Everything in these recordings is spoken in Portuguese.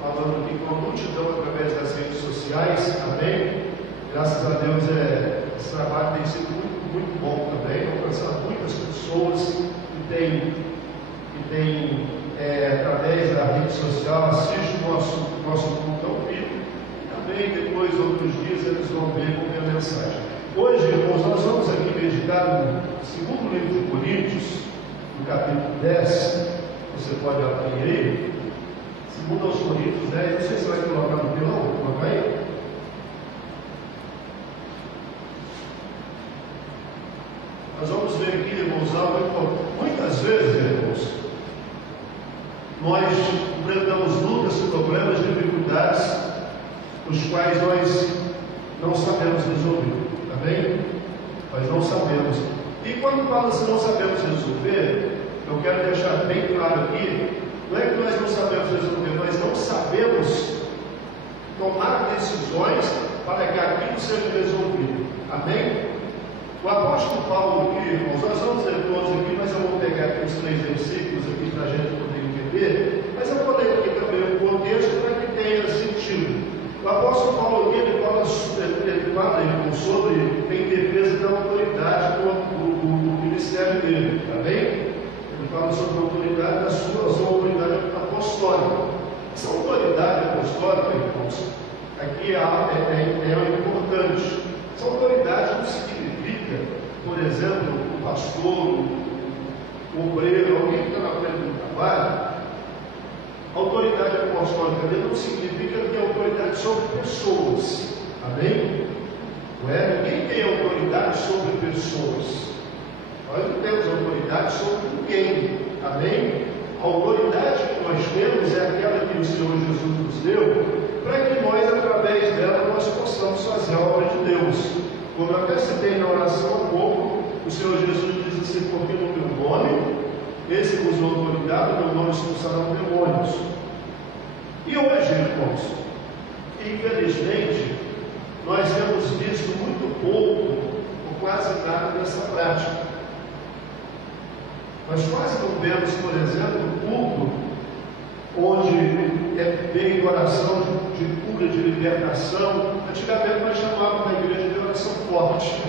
falando aqui com a multidão através das redes sociais, amém? Graças a Deus, esse trabalho tem sido muito, muito bom também, alcançando muitas pessoas que têm através da rede social, assistem o nosso culto ao vivo, e também depois, outros dias, eles vão ver a mensagem. Hoje, irmãos, nós vamos aqui meditar no segundo livro de Coríntios, no capítulo 10, você pode abrir aí, segundo aos Coríntios 10, não sei se vai colocar no telão, coloca aí. Nós vamos ver aqui, irmãos, algo. Muitas vezes, irmãos, nós enfrentamos lutas, problemas, dificuldades, os quais nós não sabemos resolver, tá bem? Nós não sabemos. E quando fala assim, não sabemos resolver, eu quero deixar bem claro aqui, não é que nós não sabemos resolver, nós não sabemos tomar decisões para que aquilo seja resolvido, amém? O apóstolo Paulo aqui, irmãos, nós vamos ler todos aqui, mas eu vou pegar aqui os 3 versículos aqui para a gente poder entender, mas eu vou ler aqui também o contexto para que tenha sentido. O apóstolo Paulo aqui, ele fala irmãos, sobre em defesa da autoridade do ministério dele, tá bem? Ele fala sobre a autoridade da sua autoridade apostólica. Essa autoridade apostólica, irmãos, aqui é importante. Essa autoridade não significa, por exemplo, o pastor, o obreiro, alguém que está na frente do trabalho. A autoridade apostólica dele não significa que é autoridade sobre pessoas, amém? Não é? Ninguém tem autoridade sobre pessoas. Nós não temos autoridade sobre ninguém, amém? A autoridade que nós temos é aquela que o Senhor Jesus nos deu, para que nós, através dela, nós possamos fazer a obra de Deus. Como eu até citei na oração há pouco, o Senhor Jesus diz assim: porque no meu nome, esse vos dou autoridade, no meu nome expulsarão demônios. E hoje, irmãos, infelizmente, nós temos visto muito pouco, ou quase nada dessa prática. Nós quase não vemos, por exemplo, culto onde é feita oração de cura, de libertação. Antigamente nós chamávamos na igreja de oração forte.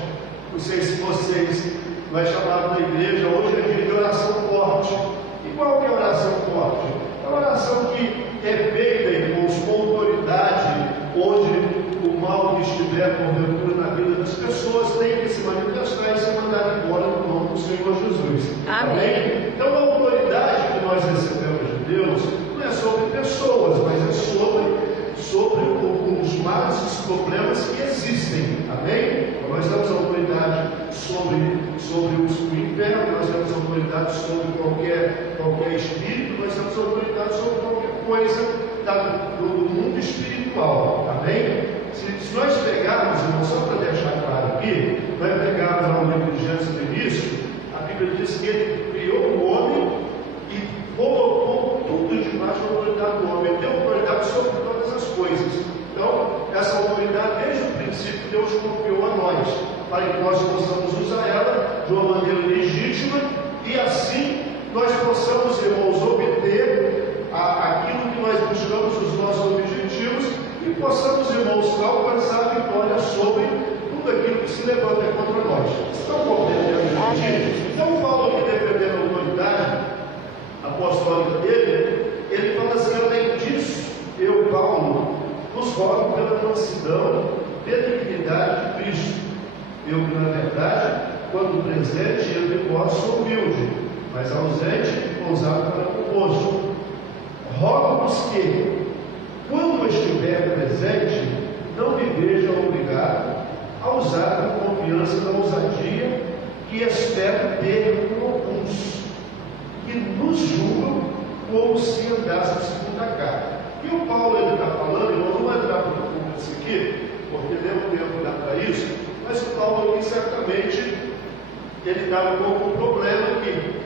Não sei se vocês nós chamávamos na igreja, hoje é dia de oração forte. E qual que é a oração forte? É uma oração que é feita, irmãos, com autoridade, onde o mal que estiver porventura na vida das pessoas tem que se manifestar e ser mandado embora no nome do Senhor Jesus. Amém? Então a autoridade que nós recebemos de Deus não é sobre pessoas, mas é sobre os males e os problemas que existem. Amém? Então, nós temos autoridade sobre o inferno, nós temos autoridade sobre qualquer espírito, nós temos autoridade sobre qualquer coisa do mundo espiritual. Amém? Se nós pegarmos, irmão, só para deixar claro aqui, nós pegarmos ao livro de Gênesis no início, a Bíblia diz que ele criou o homem e colocou tudo debaixo da autoridade do homem. Ele deu autoridade sobre todas as coisas. Então, essa autoridade, desde o princípio, Deus confiou a nós, para que nós possamos usar ela de uma maneira legítima e assim nós possamos, irmãos, obter aquilo que nós buscamos, os nossos objetivos, e possamos, irmãos, alcançar a vitória sobre tudo aquilo que se levanta contra nós. Estão compreendendo? Então, Paulo, aqui defendendo a autoridade apostólica dele, ele fala assim: além disso, eu, Paulo, nos rogo pela mansidão, benignidade de Cristo. Eu, que na verdade, quando presente, eu de vós sou humilde, mas ausente e pousado para convosco. Rogo-vos que, quando eu estiver presente, não me veja obrigado a usar com confiança da ousadia que espero ter com alguns, que nos julgam como se andássemos segundo a carne. E o Paulo está falando, eu não vou entrar para o isso aqui, porque deu tempo dar para isso, mas o Paulo aqui certamente ele estava com algum problema aqui.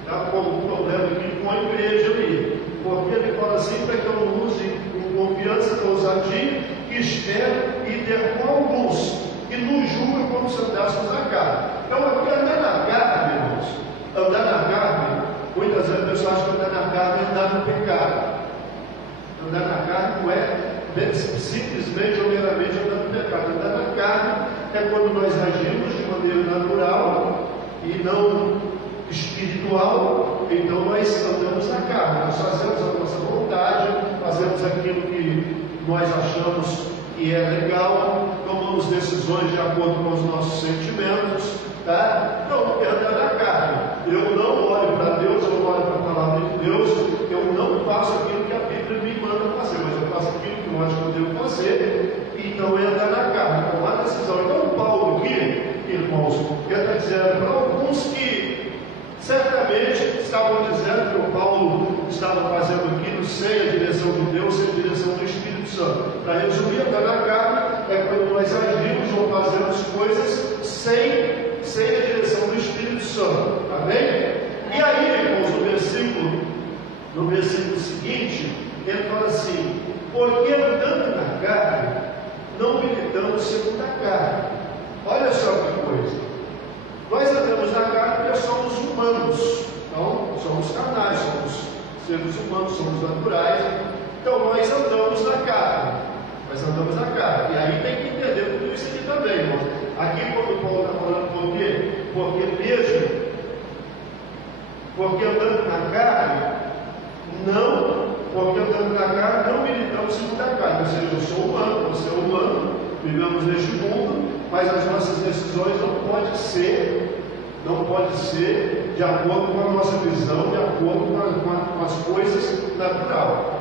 Estava com algum problema aqui com a igreja ali. Porque ele fala assim, para que eu não use com confiança da ousadia, que espero e der com alguns, que nos julgam como se andássemos na carne. Então aqui andar na carne, irmãos, andar na carne, muitas vezes a pessoa acha que andar na carne é andar no pecado. Andar na carne não é simplesmente ou meramente andar no pecado. Andar na carne é quando nós agimos de maneira natural e não espiritual. Então nós andamos na carne, nós fazemos a nossa vontade, fazemos aquilo que nós achamos que é legal, tomamos decisões de acordo com os nossos sentimentos, tá? Então, é andar na carne. Eu não olho para Deus, eu não olho para a palavra de Deus, eu não faço aquilo que a Bíblia me manda fazer, mas eu faço aquilo que eu acho que eu devo fazer. Então é andar na carne, tomar decisão. Então Paulo aqui, irmãos, quer estar dizendo para alguns que certamente estavam dizendo que o Paulo estava fazendo aquilo sem a direção de Deus, sem a direção do Espírito Santo. Para resumir, andar na carne é quando nós agimos ou fazemos coisas sem a direção do Espírito Santo. Amém? E aí, irmãos, no versículo seguinte, ele fala assim: porque andando na carne, não militamos segundo a carne. Olha só que coisa. Nós andamos na carne porque somos humanos. Então, somos carnais, somos seres humanos, somos naturais. Então, nós andamos na carne. Nós andamos na carne. E aí tem que entender tudo isso aqui também, irmãos. Aqui, quando Paulo está falando por quê? Porque andando na carne, não militamos segundo a carne. Ou seja, eu sou humano, você é humano, vivemos neste mundo, mas as nossas decisões não podem ser de acordo com a nossa visão, de acordo com as coisas naturais.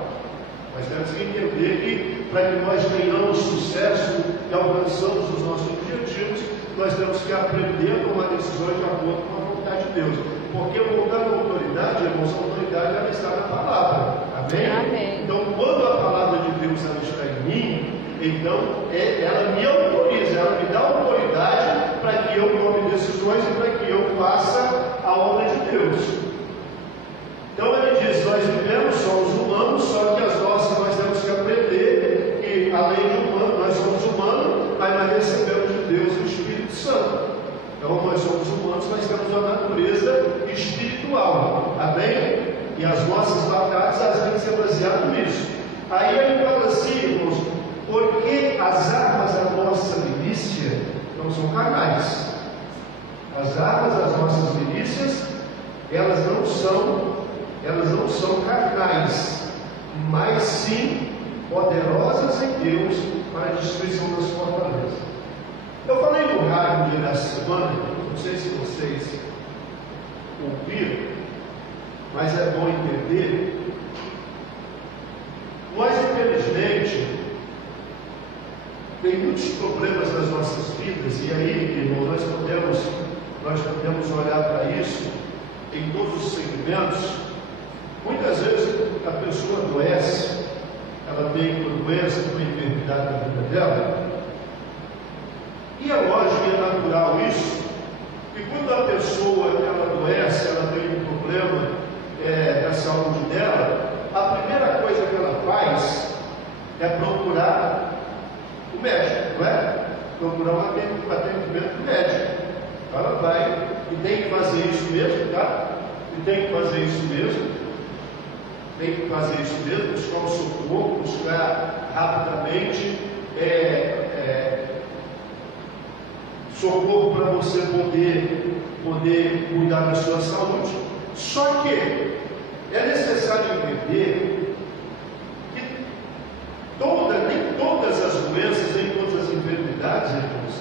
Nós temos que entender que, para que nós tenhamos sucesso e alcançamos os nossos objetivos, nós temos que aprender a tomar decisões de acordo com a vontade de Deus. Porque voltando à autoridade, irmãos, a autoridade ela está na palavra. Amém? Amém. Então, quando a palavra de Deus ela está em mim, então ela me autoriza, ela me dá autoridade para que eu tome decisões e para que eu faça a obra de Deus. Então ele diz: nós vivemos, somos humanos, só que nós temos que aprender que, além de humano, nós somos humanos, mas nós recebemos de Deus o Espírito Santo. Então nós somos humanos, mas temos uma natureza espiritual. Amém? E as nossas batalhas têm que ser baseadas nisso. Aí ele fala assim, irmãos: porque as armas da nossa milícia não são carnais. As armas das nossas milícias, elas não são carnais, mas sim poderosas em Deus para a destruição das fortalezas. Eu falei no rádio nessa semana, não sei se vocês ouviram, mas é bom entender. Nós, infelizmente, tem muitos problemas nas nossas vidas, e aí, irmão, nós podemos olhar para isso em todos os segmentos. Muitas vezes a pessoa adoece, ela tem uma doença, uma enfermidade na vida dela, e é lógico e é natural isso, que quando a pessoa ela adoece, ela tem um problema da saúde dela, a primeira coisa que ela faz é procurar o médico, não é? Procurar um atendimento médico. Ela vai e tem que fazer isso mesmo, tá? E tem que fazer isso mesmo. Tem que fazer isso mesmo, buscar o socorro, buscar rapidamente socorro para você poder cuidar da sua saúde. Só que é necessário entender que nem todas as doenças, nem todas as enfermidades, irmãos,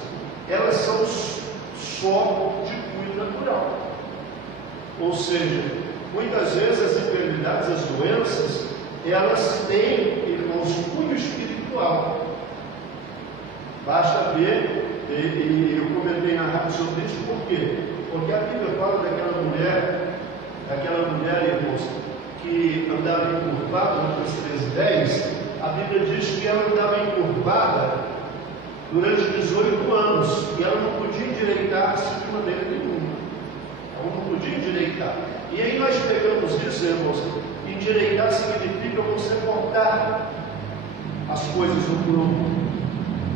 elas são só de cunho natural. Ou seja, muitas vezes as enfermidades, as doenças, elas têm, irmãos, cunho espiritual. Basta ver, e eu comentei na rádio sobre isso, por quê? Porque a Bíblia fala daquela mulher, irmãos, que andava encurvada, Lucas 13:10, a Bíblia diz que ela andava encurvada durante 18 anos, e ela não podia endireitar-se de maneira nenhuma. Ela não podia endireitar. E aí nós pegamos isso, irmãos. Endireitar significa você botar as coisas no prumo.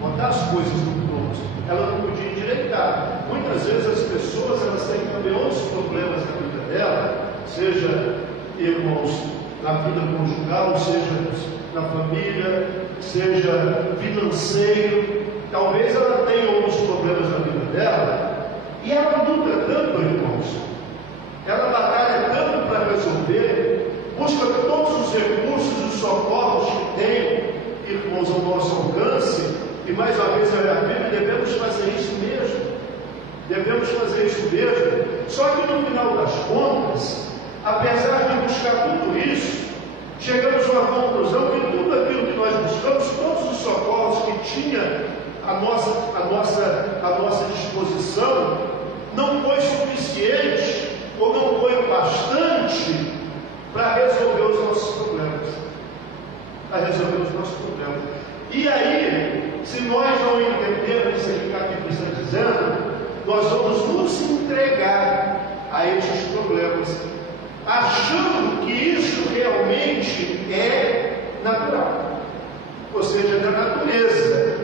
Botar as coisas no prumo. Ela não podia endireitar. Muitas vezes as pessoas elas têm também outros problemas na vida dela, seja, irmãos, na vida conjugal, seja na família, seja financeiro. Talvez ela tenha outros problemas na vida dela, e ela luta tanto, irmãos, ela batalha tanto para resolver, busca todos os recursos e socorros que tem, irmãos, ao nosso alcance, e mais uma vez a Bíblia, devemos fazer isso mesmo. Devemos fazer isso mesmo. Só que no final das contas, apesar de buscar tudo isso, chegamos a uma conclusão que tudo aquilo que nós buscamos, todos os socorros que tinha à nossa disposição, não foi suficiente ou não foi bastante para resolver os nossos problemas. E aí, se nós não entendermos isso aqui que a Bíblia está dizendo, nós vamos nos entregar a esses problemas, achando que isso realmente é natural, ou seja, da natureza,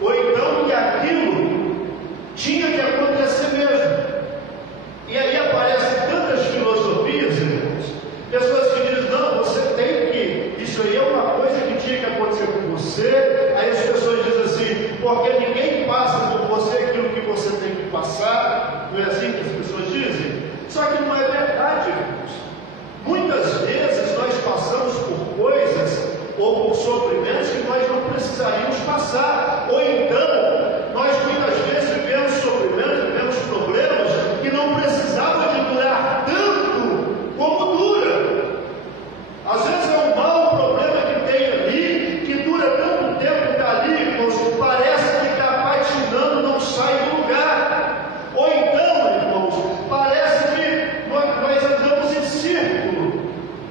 ou então que aquilo tinha que acontecer mesmo. E aí aparecem tantas filosofias, irmãos, pessoas que dizem, não, você tem que, isso aí é uma coisa que tinha que acontecer com você. Aí as pessoas dizem assim, porque ninguém passa por você aquilo que você tem que passar. Não é assim que as pessoas dizem? Só que não é verdade, irmãos. Muitas vezes nós passamos por coisas ou por sofrimentos que nós não precisaríamos passar, ou então nós muitas vezes vivemos sofrimentos, vivemos problemas que não precisavam de durar tanto como dura. Às vezes é um mau problema que tem ali, que dura tanto tempo que está ali, irmãos, parece que está patinando, não sai do lugar. Ou então, irmãos, parece que nós andamos em círculo.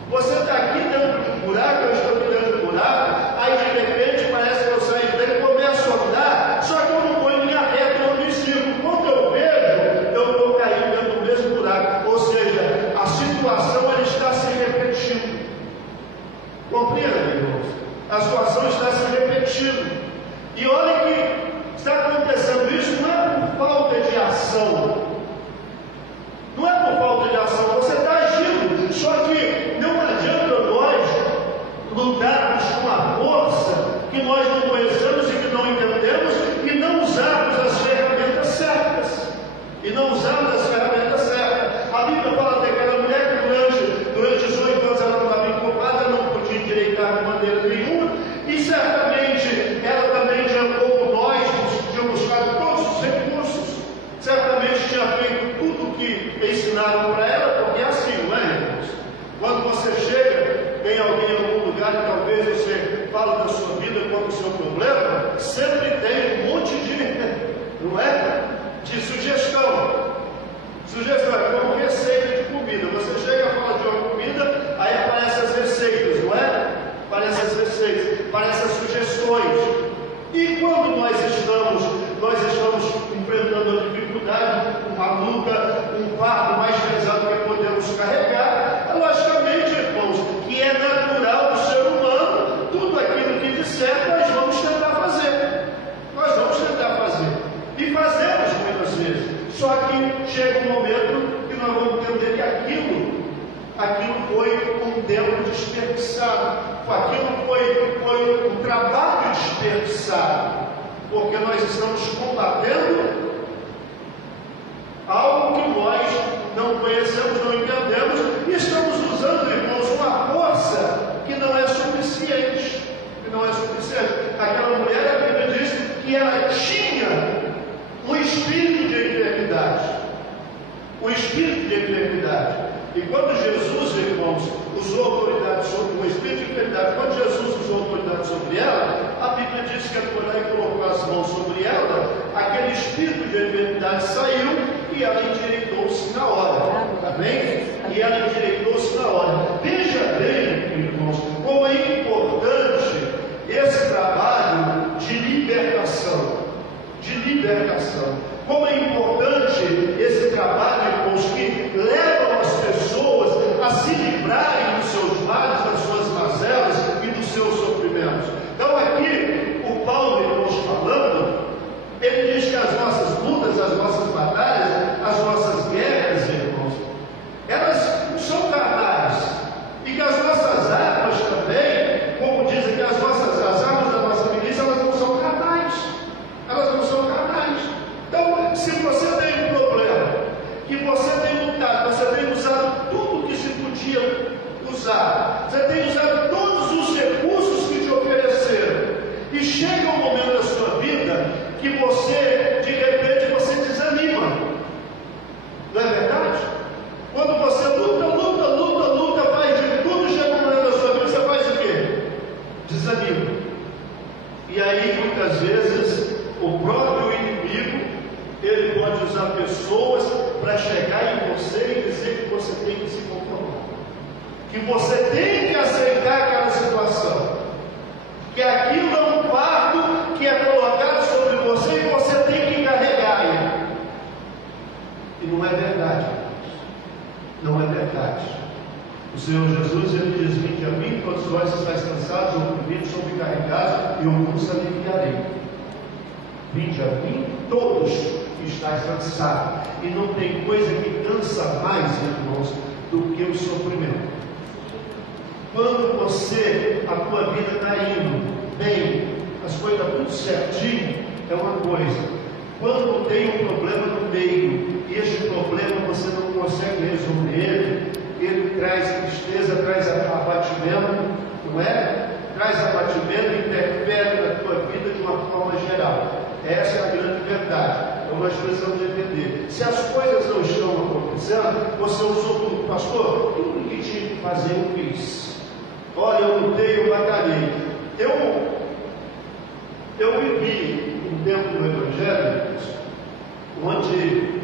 Você está aqui dentro de um buraco, eu estou aqui dentro de um buraco, aí de repente parece que eu saio dele e começo a andar, só que eu não vou em linha reta, eu ando em círculo. Quando eu vejo, eu vou cair dentro do mesmo buraco. Ou seja, a situação ela está se repetindo. Compreenda, irmãos? A situação está se repetindo. E olha que está acontecendo isso não é por falta de ação. Não é por falta de ação, você está agindo. Só que não adianta nós lutarmos com a força que nós não conhecemos e que não entendemos e não usarmos as ferramentas certas. A Bíblia fala daquela mulher que durante 18 anos ela estava encurvada, não podia endireitar de maneira nenhuma, e certamente ela também já, como nós, tinha buscado todos os recursos, certamente tinha feito tudo o que ensinaram para ela, porque é assim, não é, irmãos? Quando você chega, tem alguém em algum lugar que talvez você fala da sua vida, qual é o seu problema, sempre tem um monte de, não é? De sugestão. Sugestão é como receita de comida. Você chega a falar de uma comida, aí aparecem as receitas, não é? Aparecem as receitas, aparecem as sugestões. E quando nós estamos enfrentando uma dificuldade, uma luta, um fardo mais pesado que podemos carregar, logicamente, irmãos, que é natural do ser humano, tudo aquilo que disser, nós vamos tentar fazer. E fazemos muitas vezes. Só que chega um momento que nós vamos entender que aquilo foi um tempo desperdiçado. Aquilo foi um trabalho desperdiçado. Porque nós estamos combatendo algo que nós não conhecemos, não entendemos, e estamos usando, irmãos, uma força que não é suficiente. Aquela mulher, a Bíblia diz que ela tinha um espírito de enfermidade. E quando Jesus, irmãos, usou autoridade sobre o espírito de enfermidade, quando Jesus usou autoridade sobre ela, a Bíblia diz que foi lá e colocou as mãos sobre ela, aquele espírito de enfermidade saiu e ela endireitou-se na hora. Amém? E ela endireitou-se na hora. Veja bem, irmãos, como é importante esse trabalho de libertação. Como é importante esse trabalho, irmãos, que levam as pessoas a se livrarem dos seus males, das suas mazelas e dos seus sofrimentos. Então aqui, o Paulo, irmãos, falando, ele diz que as nossas lutas, as nossas batalhas, as nossas guerras, irmãos, elas são carnais, e que as nossas armas também, como diz aí, muitas vezes, o próprio inimigo, ele pode usar pessoas para chegar em você e dizer que você tem que se conformar, que você tem que aceitar aquela situação, que aquilo é um fardo que é colocado sobre você e você tem que carregar ele. E não é verdade, não é verdade. O Senhor Jesus, ele diz: vinde a mim, todos vós estáis cansados, oprimidos, sobrecarregados, e eu vos aliviarei. Vinde a mim, todos que estáis cansados. E não tem coisa que cansa mais, irmãos, do que o sofrimento. Quando a tua vida está indo bem, as coisas estão tudo certinho, é uma coisa. Quando tem um problema no meio, e este problema você não consegue resolver ele traz tristeza, traz abatimento, não é? Traz abatimento e interfere na tua vida de uma forma geral. Essa é a grande verdade. Então nós precisamos entender. Se as coisas não estão acontecendo, você usou tudo, pastor, tudo que tinha que fazer eu fiz. Olha, eu lutei, eu batalhei. Eu vivi um tempo no Evangelho, onde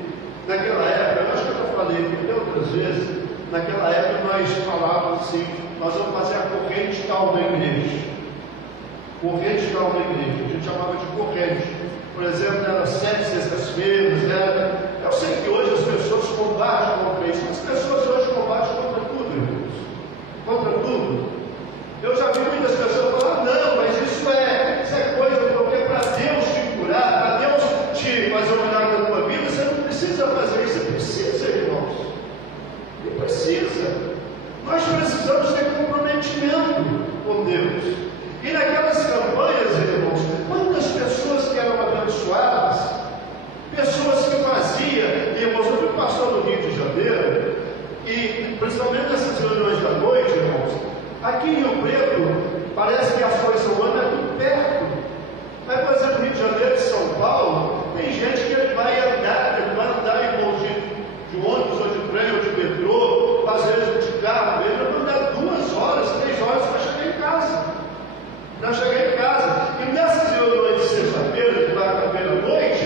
naquela época, eu acho que eu já falei aqui outras vezes, naquela época nós falávamos assim: nós vamos fazer a corrente tal da igreja. Corrente tal da igreja, a gente chamava de corrente. Por exemplo, era 7 sextas-feiras, eu sei que hoje as pessoas combatem contra isso, mas as pessoas hoje combatem contra tudo, irmãos. Contra tudo. Eu já vi muitas pessoas falar: não, mas isso é coisa, porque para Deus te curar, para Deus te fazer um milagre na tua vida, você não precisa fazer isso. Você precisa, irmãos. Não precisa. Nós precisamos ter comprometimento com Deus. E naquelas campanhas, irmãos, quantas pessoas que eram abençoadas, pessoas que faziam, irmãos, eu fui pastor no Rio de Janeiro, e principalmente nessas reuniões da noite, irmãos, aqui em Rio Preto, parece que as coisas humanas é tudo perto. Mas, por exemplo, Rio de Janeiro e São Paulo, tem gente que vai andar, irmãos, de ônibus, ou de trem, ou de metrô, às vezes de carro, ele vai andar 2 horas, 3 horas para chegar em casa. Para chegar em casa. E nessas reuniões de sexta-feira, de quarta-feira à noite,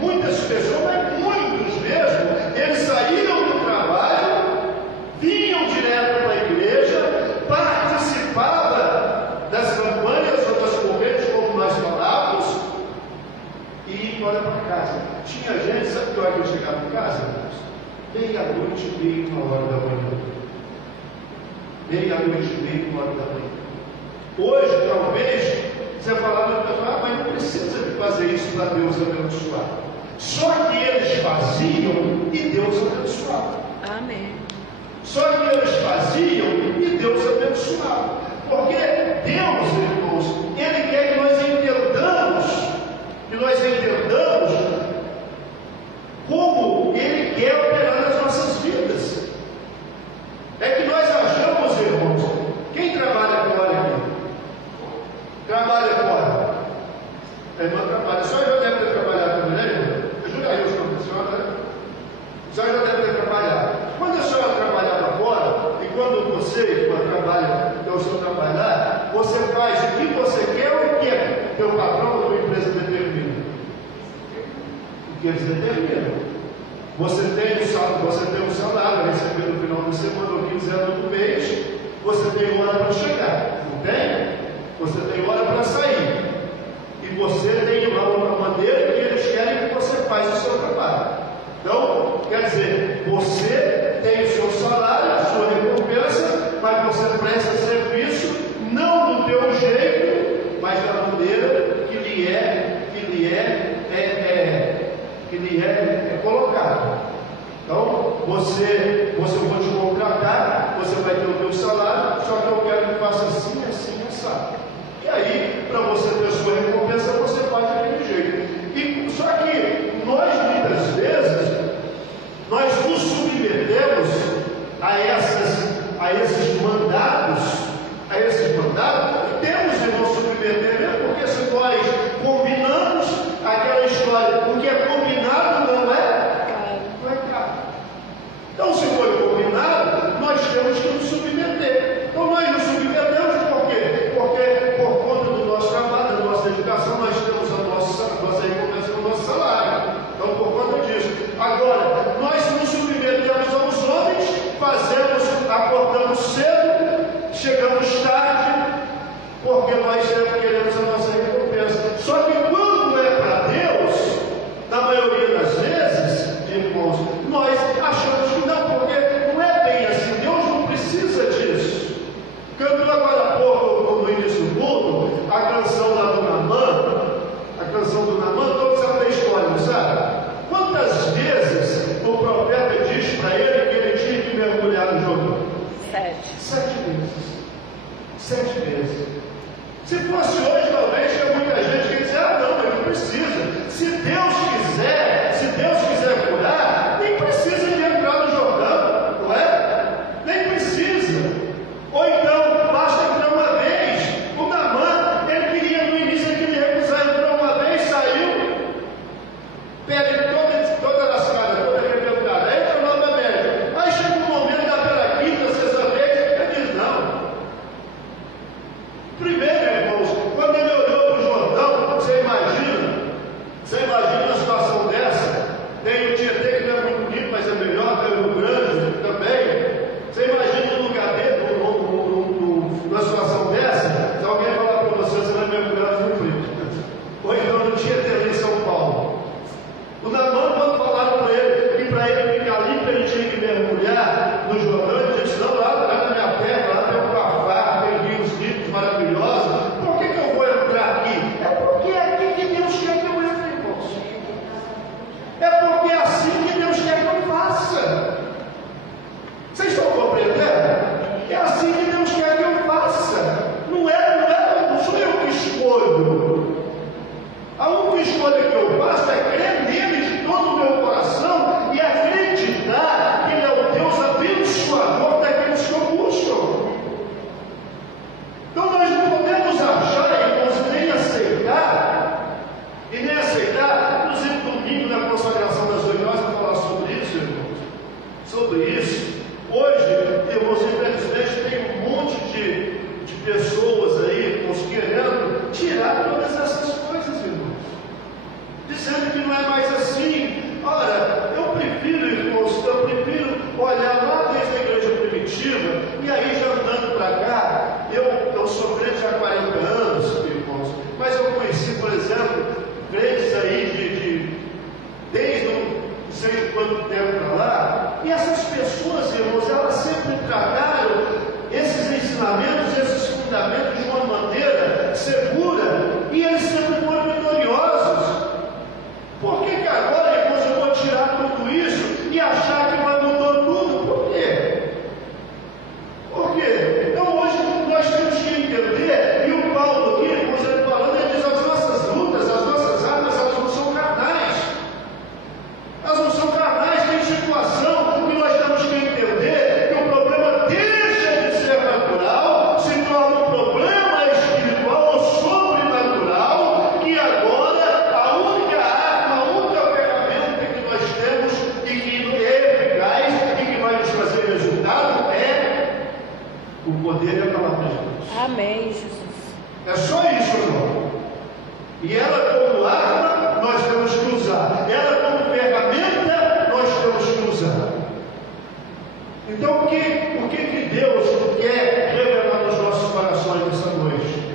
muitas pessoas, mas muitos mesmo, eles saíram do trabalho, vinham direto para a igreja, participavam das campanhas ou das correntes, como nós falávamos, e iam embora para casa. Tinha gente, sabe que hora que eu chegava em casa? Meia-noite e meia, 1h da manhã. Meia-noite e meia, 1h da manhã. Hoje, talvez, você falava para pessoa: mas não precisa de fazer isso para Deus abençoar. Só que eles faziam e Deus abençoava. Amém. Só que eles faziam e Deus abençoava. Porque Deus, irmãos, Ele quer que nós entendamos como Ele quer operar nas nossas vidas. É que nós achamos, irmãos, quem trabalha fora aqui? Trabalha fora. A irmã trabalha. A senhora já deve ter trabalhado também, né, irmã? Ajuda isso, a senhora, né? A senhora já deve ter trabalhado. Quando a senhora trabalhava fora, e quando você, irmã, trabalha, então o senhor trabalhar, você faz o que você quer ou o que teu patrão ou tua empresa determina? O que eles determinam. Você tem um salário, receber no final de semana ou quinzena do mês, você tem hora para chegar, não tem? Você tem hora para sair. E você tem uma maneira que eles querem que você faça o seu trabalho. Então, quer dizer, você tem o seu salário, a sua recompensa, mas você presta serviço, não do teu jeito, mas da maneira que lhe é colocado. Então, você vai te contratar, você vai ter o teu salário, só que eu quero que faça assim, assim, assado. E aí, para você ter a sua recompensa, você faz daquele jeito. Só que nós, muitas vezes, nós nos submetemos a esses mandatos, e temos de nos submeter mesmo, porque se nós combinamos aquela história, o que é combinado não é caro. Então, se foi combinado, nós temos que nos submeter. Então, nós nos submetemos por quê? Porque por conta do nosso trabalho, da nossa dedicação, 7 vezes. Se fosse hoje, talvez, tinha muita gente que dizia, não, mas não precisa. Se Deus quiser curar, nem precisa de entrar no Jordão, não é? Nem precisa. Ou então, basta entrar uma vez. O Naamã, ele queria no início, ele queria recusar, entrou uma vez, saiu, pele toda lascada, toda arrebentada, entra novamente. Aí chega um momento, dá pela quinta, sexta vez, ele diz, não. Primeiro, irmãos, quando ele olhou para o Jordão, você imagina a situação dessa? Tem o Tietê, que não é muito bonito, mas é melhor, tem o Rio Grande também. Você imagina um lugar dele, numa situação dessa? Se alguém falar para você, você vai mergulhar no Rio. Ou então no Tietê, ali em São Paulo. O Naamã, quando falaram para ele, que para ele ficar limpo, ele tinha que mergulhar no Jordão, ele disse, não, lá na minha terra, lá tem um Rafá, tem rios limpos, maravilhosos. Por que eu vou entrar aqui? É porque é aqui que Deus quer que eu entre, irmãos. É porque é assim que Deus quer que eu faça. Vocês estão compreendendo? É assim que Deus quer que eu faça. Não sou eu que escolho. A única escolha que eu faço é crer nele de todo o meu coração e acreditar que ele é o Deus abençoador daqueles que o buscam. Então nós não podemos achar, irmãos, e nem aceitar, inclusive domingo na consagração das 8 horas, vou falar sobre isso, irmãos. Sobre isso. Hoje, irmãos, infelizmente tem um monte de pessoas aí, irmãos, querendo tirar todas essas coisas, irmãos. Dizendo que não é mais assim. Ora, eu prefiro, irmãos, olhar lá desde a igreja primitiva, e aí já andando para cá, eu sou crente há 40 anos, irmãos, mas eu conheci, por exemplo, crentes aí desde não sei de quanto tempo para lá, e essas pessoas, irmãos, elas sempre trataram esses ensinamentos, esses fundamentos de uma maneira segura, e eles sempre foram vitoriosos. Por que agora, irmãos, eu vou tirar tudo isso e achar que vai mudar tudo? Por quê? Por quê? Então hoje nós temos que entender, e o Paulo aqui, irmãos, ele falando, ele diz, as nossas lutas, as nossas armas, elas não são carnais. Elas não são carnais, tem situação que nós temos que entender que o problema deixa de ser natural, se torna um problema espiritual ou sobrenatural, que agora a única arma, a única ferramenta que nós temos e que é eficaz e que vai nos trazer resultado é o poder e a palavra de Deus. Amém, Jesus. É só isso, irmão. E ela como arma, nós temos que usar. Ela como ferramenta, nós temos que usar. Então, o que Deus quer revelar nos nossos corações nessa noite?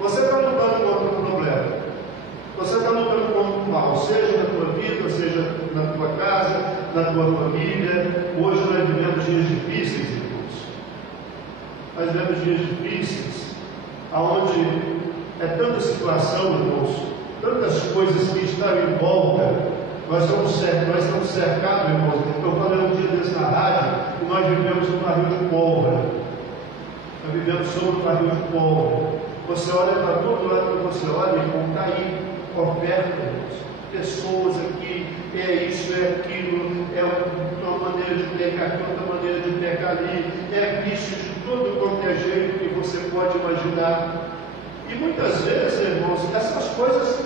Você está lutando contra um problema. Você está lutando contra o mal, seja na tua vida, seja na tua casa, na tua família. Hoje nós vivemos dias difíceis, irmãos. Nós vivemos dias difíceis, aonde é tanta situação, irmãos, tantas coisas que estão em volta. Nós estamos cercados, irmãos. Eu falei um dia desse na rádio, que nós vivemos num barril de pólvora. Nós vivemos sobre um barril de pólvora. Você olha para todo lado que você olha, irmão, está aí oferta, irmãos. Pessoas aqui, é isso, é aquilo, é uma maneira de pecar aqui, outra maneira de pecar ali, é vício de todo quanto é jeito que você pode imaginar. E muitas vezes, irmãos, essas coisas,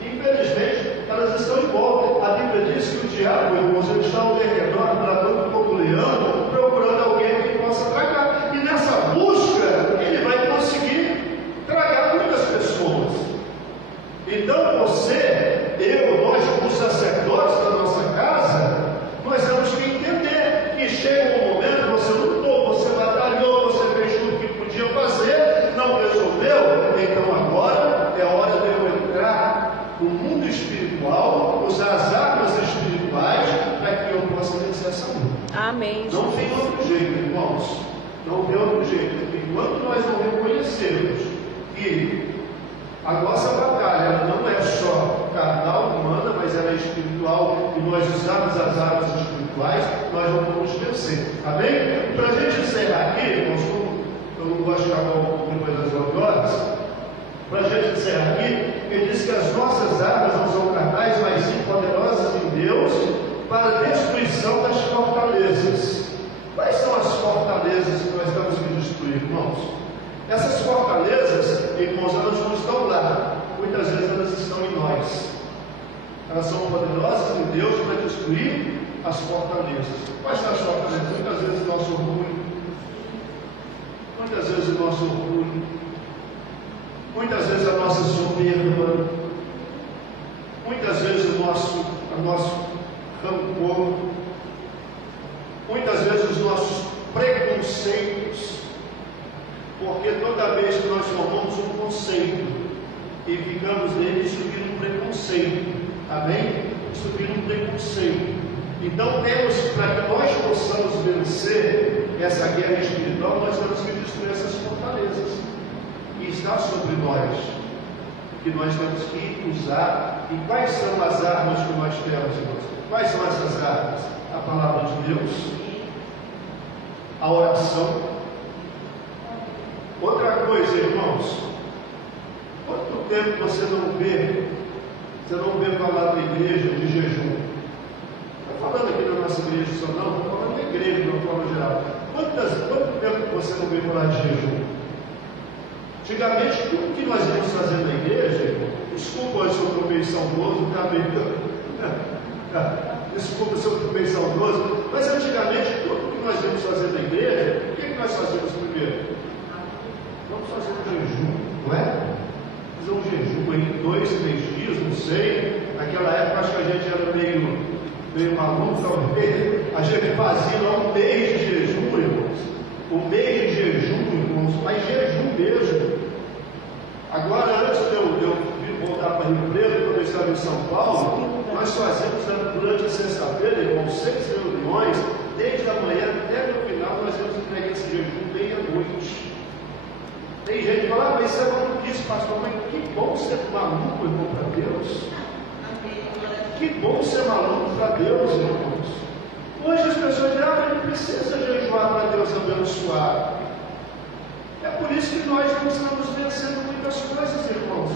infelizmente, elas estão de volta. A Bíblia diz que o diabo, irmãos, ele está ao redor, bradando como leão, procurando alguém que possa tragar. E nessa busca, ele vai conseguir tragar muitas pessoas. Então você, nós como sacerdotes da nossa casa, nós temos que entender que chega um momento, você lutou, você batalhou, você fez tudo o que podia fazer, não resolveu, então agora é hora de eu entrar no mundo espiritual, usar as armas espirituais para que eu possa vencer essa luta. Amém. Não tem outro jeito, irmãos. Não tem outro jeito. Enquanto nós não reconhecermos que a nossa batalha ela não é só carnal, humana, mas ela é espiritual, e nós usamos as armas espirituais, nós não vamos vencer. Amém? Para a gente encerrar aqui, irmãos, eu não gosto de acabar um pouco depois das 9 horas, para a gente encerrar aqui, ele diz que as nossas armas não são carnais, mas sim poderosas em Deus, para a destruição das fortalezas. Quais são as fortalezas que nós temos que destruir, irmãos? Essas fortalezas, irmãos, elas não estão lá, muitas vezes elas estão em nós. Elas são poderosas em Deus para destruir as fortalezas. Quais são as fortalezas? Muitas vezes o nosso orgulho, muitas vezes o nosso orgulho, muitas vezes a nossa soberba, muitas vezes o nosso rancor, muitas vezes os nossos preconceitos, porque toda vez que nós formamos um conceito e ficamos nele, isso vira um preconceito, amém? Isso vira um preconceito. Então temos, para que nós possamos vencer essa guerra espiritual, nós temos que destruir essas fortalezas, e está sobre nós, que nós temos que usar. E quais são as armas que nós temos, irmãos? Quais são essas armas? A palavra de Deus, a oração. Outra coisa, irmãos, quanto tempo você não vê falar da igreja de jejum? Estou falando aqui da nossa igreja só não, estou falando da igreja de uma forma geral. Quanto tempo você não vê falar de jejum? Antigamente, tudo que nós íamos fazer na igreja, desculpa se eu estou meio saudoso, desculpa se eu estou meio saudoso, mas antigamente, tudo que nós íamos fazer na igreja, o que nós fazíamos primeiro? Vamos fazer um jejum, não é? Fazer um jejum aí, 2, 3 dias, não sei. Naquela época, acho que a gente era meio maluco, talvez. A gente fazia lá um mês de jejum, irmãos. Um mês de jejum, irmãos, mas jejum mesmo. Agora, antes de eu voltar para Rio Preto, quando eu estava em São Paulo, nós fazíamos durante a sexta-feira, irmãos, 6 reuniões, desde a manhã até no final, nós íamos entregar esse jejum meia-noite. Tem gente que fala, mas isso é maluquice, pastor, mas que bom ser maluco, irmão, para Deus. Que bom ser maluco para Deus, irmãos. Hoje as pessoas dizem, mas não precisa jejuar para Deus abençoar. É por isso que nós não estamos vencendo muitas coisas, irmãos.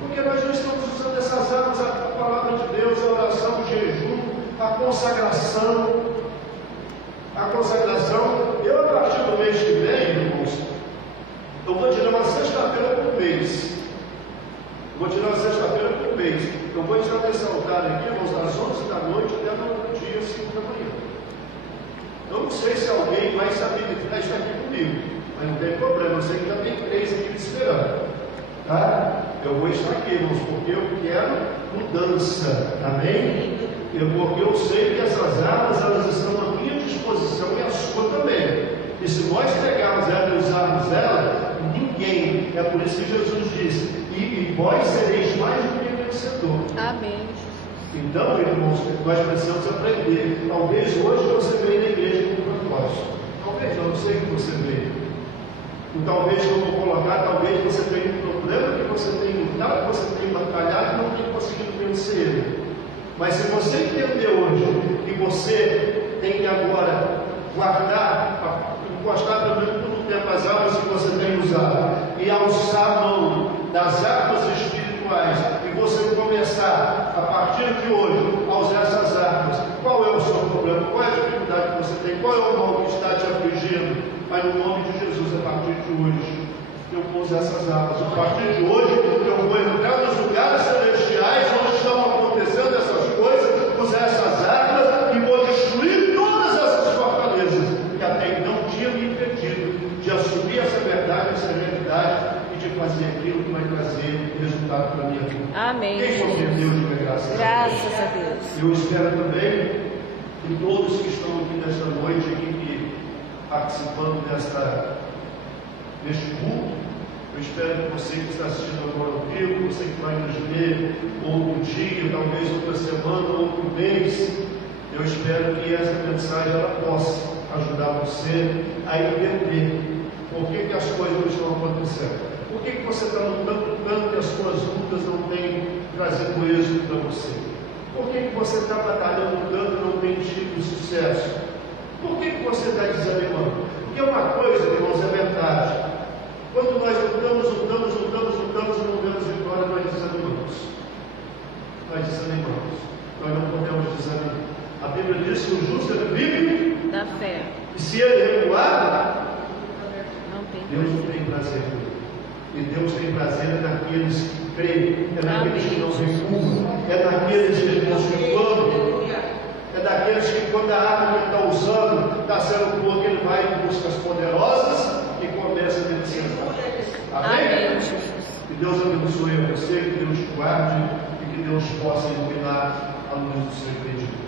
Porque nós não estamos usando essas armas, a palavra de Deus, a oração, o jejum, a consagração. A consagração, eu a partir do mês que vem, irmãos, eu vou tirar uma sexta-feira por mês. Eu vou estar nesse altar aqui, irmãos, das 11 da noite até no dia 5 da manhã. Eu não sei se alguém vai se habilitar estar aqui comigo, mas não tem problema, eu sei que já tem 3 aqui me esperando. Tá? Eu vou estar aqui, irmãos, porque eu quero mudança. Amém? Porque eu sei que essas armas, elas estão à minha disposição e à sua também. E se nós pegarmos ela e usarmos ela, ninguém. É por isso que Jesus disse: e vós sereis mais do que vencedor. Amém. Então, irmãos, nós precisamos aprender. Talvez hoje você veio na igreja com um propósito. Talvez, eu não sei o que você veio. Ou talvez, que eu vou colocar, talvez você tenha um problema que você tem lutado, que você tem batalhado e não tem conseguido vencer ele. Mas se você entender hoje que você tem que agora guardar, encostar pelo menos todo o tempo as armas que você tem usado e alçar a mão das armas espirituais, e você começar a partir de hoje a usar essas armas, qual é o seu problema? Qual é a dificuldade que você tem? Qual é o mal que está te afligindo? Mas no nome de Jesus, a partir de hoje, eu vou usar essas armas. A partir de hoje, eu vou entrar nos lugares celestiais onde estão acontecendo essas coisas, usar essas armas e vou destruir todas essas fortalezas que até então tinham me impedido de assumir essa verdade, essa realidade e de fazer aquilo que vai trazer resultado para a minha vida. Amém. Quem confia em Deus, diga graças a Deus. Eu espero também que todos que estão aqui nesta noite, aqui, participando deste culto, eu espero que você que está assistindo agora ao vivo, você que vai nos ver outro dia, talvez outra semana, outro mês, eu espero que essa mensagem ela possa ajudar você a entender por que as coisas não estão acontecendo. Por que você está lutando tanto que as suas lutas não têm trazido êxito para você? Por que você está batalhando tanto e não tem tido sucesso? Por que você está desanimando? Porque uma coisa, irmãos, é verdade. E se ele recuar, Deus não tem prazer nele. E Deus tem prazer naqueles que creem, é naqueles que não recuam, é naqueles, irmãos, que quando, é daqueles que quando a arma que ele está usando está sendo boa, que ele vai em buscas poderosas e começa a vencer. Amém? Que Deus abençoe você, que Deus te guarde e que Deus possa iluminar a luz do seu entendimento.